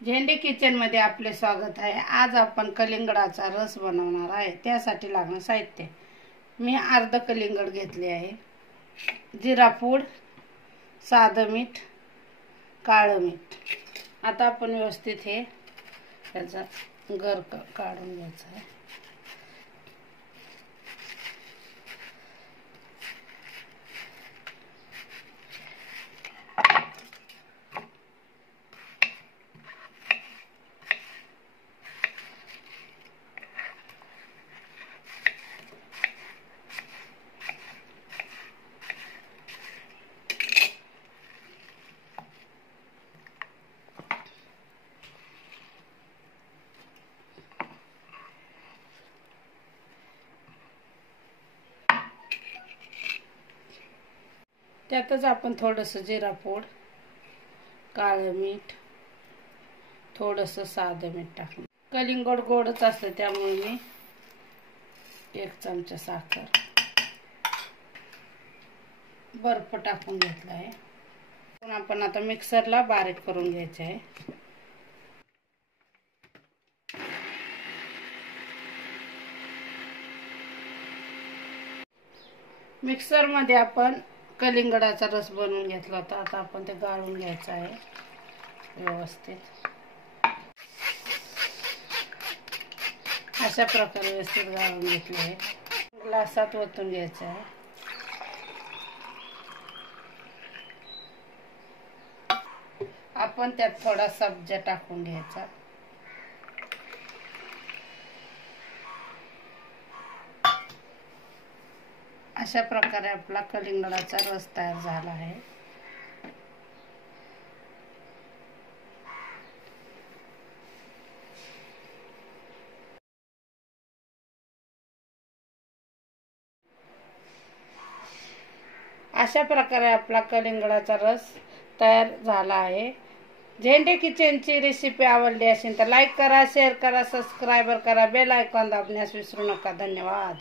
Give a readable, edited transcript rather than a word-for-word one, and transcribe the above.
झेंडे किचन मध्ये आपले स्वागत आहे। आज आपण कलिंगडाचा रस बनवणार आहे। त्यासाठी लागणारे साहित्य मी अर्धा कलिंगड घेतले आहे, जिरा पूड, साधं मीठ, काळं मीठ। आता आपण व्यवस्थित हे याचा गर काढून घ्यायचा आहे। त्यातच आपण थोडंसं जिरा पूड, काळं मीठ, थोडंसं साधं मीठ टाकून, कलिंगड गोडच असतं त्यामुळे मी 1 चमचा साखर, बर्फ टाकून घेतला आहे। आपण आता मिक्सरला बारीक करून घ्यायचे आहे। मिक्सर मध्ये आपण कलिंगडाचा रस बनवून घेतला होता। आता आपण ते गाळून घ्यायचं आहे व्यवस्थित। अशा प्रकारे व्यवस्थित गाळून घेतले आहे। ग्लासात ओतून घ्यायचं आहे। आपण त्यात थोडा सब्जा टाकून घ्यायचा। अशा प्रकारे आपला कलिंगडाचा रस तयार झाला आहे। अशा प्रकारे आपला कलिंगडाचा रस तयार झाला आहे। झेंडे किचनची रेसिपी आवडली असेल तर लाईक करा, शेअर करा, सबस्क्राइब करा, बेल आयकॉन दाबण्यास विसरू नका। धन्यवाद।